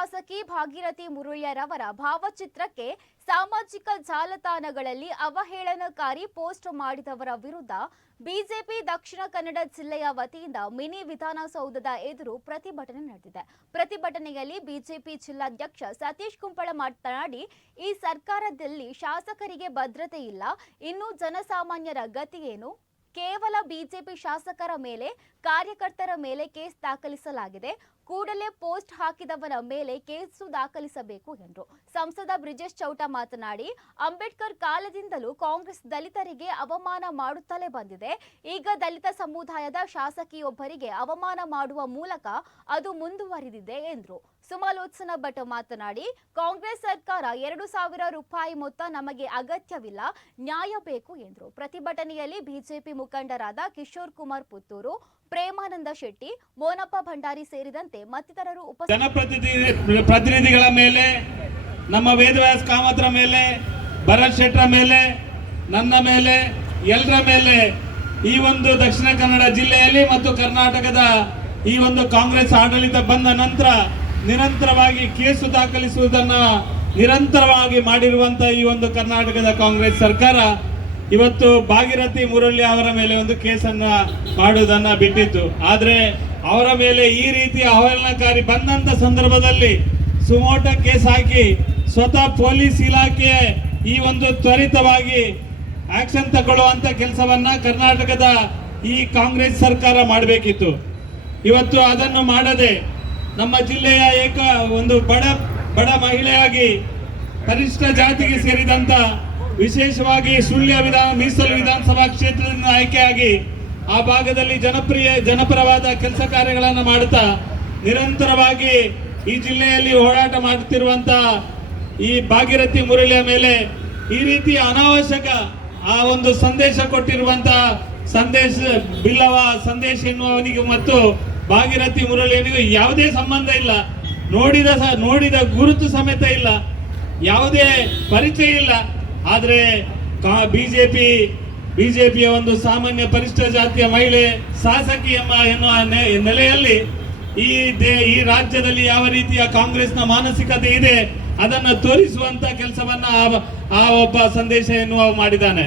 ಶಾಸಕಿ ಭಾಗೀರಥಿ ಮುರುಳ್ಯರವರ ಭಾವಚಿತ್ರಕ್ಕೆ ಸಾಮಾಜಿಕ ಜಾಲತಾಣಗಳಲ್ಲಿ ಅವಹೇಳನಕಾರಿ ಪೋಸ್ಟ್ ಮಾಡಿದವರ ವಿರುದ್ಧ ಬಿಜೆಪಿ ದಕ್ಷಿಣ ಕನ್ನಡ ಜಿಲ್ಲೆಯ ವತಿಯಿಂದ ಮಿನಿ ವಿಧಾನಸೌಧದ ಎದುರು ಪ್ರತಿಭಟನೆ ನಡೆದಿದೆ. ಪ್ರತಿಭಟನೆಯಲ್ಲಿ ಬಿಜೆಪಿ ಜಿಲ್ಲಾಧ್ಯಕ್ಷ ಸತೀಶ್ ಕುಂಪಳ ಮಾತನಾಡಿ, ಈ ಸರ್ಕಾರದಲ್ಲಿ ಶಾಸಕರಿಗೆ ಭದ್ರತೆ ಇಲ್ಲ, ಇನ್ನು ಜನಸಾಮಾನ್ಯರ ಗತಿಯೇನು ಕೇವಲ ಬಿಜೆಪಿ ಶಾಸಕರ ಮೇಲೆ, ಕಾರ್ಯಕರ್ತರ ಮೇಲೆ ಕೇಸ್ ದಾಖಲಿಸಲಾಗಿದೆ. ಕೂಡಲೇ ಪೋಸ್ಟ್ ಹಾಕಿದವನ ಮೇಲೆ ಕೇಸು ದಾಖಲಿಸಬೇಕು ಎಂದರು. ಸಂಸದ ಬ್ರಿಜೇಶ್ ಚೌಟ ಮಾತನಾಡಿ, ಅಂಬೇಡ್ಕರ್ ಕಾಲದಿಂದಲೂ ಕಾಂಗ್ರೆಸ್ ದಲಿತರಿಗೆ ಅವಮಾನ ಮಾಡುತ್ತಲೇ ಬಂದಿದೆ. ಈಗ ದಲಿತ ಸಮುದಾಯದ ಶಾಸಕಿಯೊಬ್ಬರಿಗೆ ಅವಮಾನ ಮಾಡುವ ಮೂಲಕ ಅದು ಮುಂದುವರಿದಿದೆ ಎಂದರು. ಸುಮಲೋತ್ಸನ ಭಟ್ ಮಾತನಾಡಿ, ಕಾಂಗ್ರೆಸ್ ಸರ್ಕಾರ ಎರಡು ಸಾವಿರ ರೂಪಾಯಿ ಮೊತ್ತ ನಮಗೆ ಅಗತ್ಯವಿಲ್ಲ, ನ್ಯಾಯ ಬೇಕು ಎಂದರು. ಪ್ರತಿಭಟನೆಯಲ್ಲಿ ಬಿಜೆಪಿ ಮುಖಂಡರಾದ ಕಿಶೋರ್ ಕುಮಾರ್ ಪುತ್ತೂರು, ಪ್ರೇಮಾನಂದ ಶೆಟ್ಟಿ, ಮೋನಪ್ಪ ಭಂಡಾರಿ ಸೇರಿದಂತೆ ಮತ್ತಿತರರು ಉಪ ಪ್ರತಿನಿಧಿಗಳ ಮೇಲೆ, ನಮ್ಮ ವೇದವ್ಯಾಸ ಕಾಮತ್ರ ಮೇಲೆ, ಭರತ್ ಶೆಟ್ಟರ ಮೇಲೆ, ನನ್ನ ಮೇಲೆ ಎಲ್ಲರ ಮೇಲೆ ಈ ಒಂದು ದಕ್ಷಿಣ ಕನ್ನಡ ಜಿಲ್ಲೆಯಲ್ಲಿ ಮತ್ತು ಕರ್ನಾಟಕದ ಈ ಒಂದು ಕಾಂಗ್ರೆಸ್ ಆಡಳಿತ ಬಂದ ನಂತರ ನಿರಂತರವಾಗಿ ಕೇಸು ದಾಖಲಿಸುವುದನ್ನ ನಿರಂತರವಾಗಿ ಮಾಡಿರುವಂತಹ ಈ ಒಂದು ಕರ್ನಾಟಕದ ಕಾಂಗ್ರೆಸ್ ಸರ್ಕಾರ ಇವತ್ತು ಭಾಗೀರಥಿ ಮುರಳಿ ಅವರ ಮೇಲೆ ಒಂದು ಕೇಸನ್ನ ಮಾಡುವುದನ್ನ ಬಿಟ್ಟಿತ್ತು. ಆದರೆ ಅವರ ಮೇಲೆ ಈ ರೀತಿಯ ಅವಹೇಳನಕಾರಿ ಬಂದಂತ ಸಂದರ್ಭದಲ್ಲಿ ಸುಮೋಟ ಕೇಸ್ ಹಾಕಿ ಸ್ವತಃ ಪೊಲೀಸ್ ಇಲಾಖೆ ಈ ಒಂದು ತ್ವರಿತವಾಗಿ ಆಕ್ಷನ್ ತಗೊಳ್ಳುವಂತ ಕೆಲಸವನ್ನ ಕರ್ನಾಟಕದ ಈ ಕಾಂಗ್ರೆಸ್ ಸರ್ಕಾರ ಮಾಡಬೇಕಿತ್ತು. ಇವತ್ತು ಅದನ್ನು ಮಾಡದೆ ನಮ್ಮ ಜಿಲ್ಲೆಯ ಏಕ ಒಂದು ಬಡ ಬಡ ಮಹಿಳೆಯಾಗಿ ಪರಿಷ್ಠ ಜಾತಿಗೆ ಸೇರಿದಂತ ವಿಶೇಷವಾಗಿ ಸುಳ್ಯ ವಿಧಾನ, ಮೀಸಲು ವಿಧಾನಸಭಾ ಕ್ಷೇತ್ರದಿಂದ ಆಯ್ಕೆಯಾಗಿ ಆ ಭಾಗದಲ್ಲಿ ಜನಪ್ರಿಯ, ಜನಪರವಾದ ಕೆಲಸ ಕಾರ್ಯಗಳನ್ನು ಮಾಡುತ್ತಾ ನಿರಂತರವಾಗಿ ಈ ಜಿಲ್ಲೆಯಲ್ಲಿ ಹೋರಾಟ ಮಾಡುತ್ತಿರುವಂತ ಈ ಭಾಗೀರಥಿ ಮುರಳಿಯ ಮೇಲೆ ಈ ರೀತಿ ಅನಾವಶ್ಯಕ ಆ ಒಂದು ಸಂದೇಶ ಕೊಟ್ಟಿರುವಂತ ಸಂದೇಶ, ಬಿಲ್ಲವ, ಸಂದೇಶ ಎನ್ನುವವನಿಗೆ ಮತ್ತು ಭಾಗೀರಥಿ ಮುರಳಿಯನಿಗೂ ಯಾವುದೇ ಸಂಬಂಧ ಇಲ್ಲ. ನೋಡಿದ ಸ- ನೋಡಿದ ಗುರುತು ಸಮೇತ ಇಲ್ಲ. ಯಾವುದೇ ಪರಿಚಯ ಇಲ್ಲ. ಆದರೆ ಬಿಜೆಪಿ ಬಿಜೆಪಿಯ ಒಂದು ಸಾಮಾನ್ಯ ಪರಿಷ್ಠ ಜಾತಿಯ ಮಹಿಳೆ ಶಾಸಕಿ ಎಂಬ ಎನ್ನುವ ನೆಲೆಯಲ್ಲಿ ಈ ದೇ, ಈ ರಾಜ್ಯದಲ್ಲಿ ಯಾವ ರೀತಿಯ ಕಾಂಗ್ರೆಸ್ನ ಮಾನಸಿಕತೆ ಇದೆ, ಅದನ್ನು ತೋರಿಸುವಂತ ಕೆಲಸವನ್ನ ಆ- ಆ ಒಬ್ಬ ಸಂದೇಶ ಎನ್ನುವ ಮಾಡಿದ್ದಾನೆ.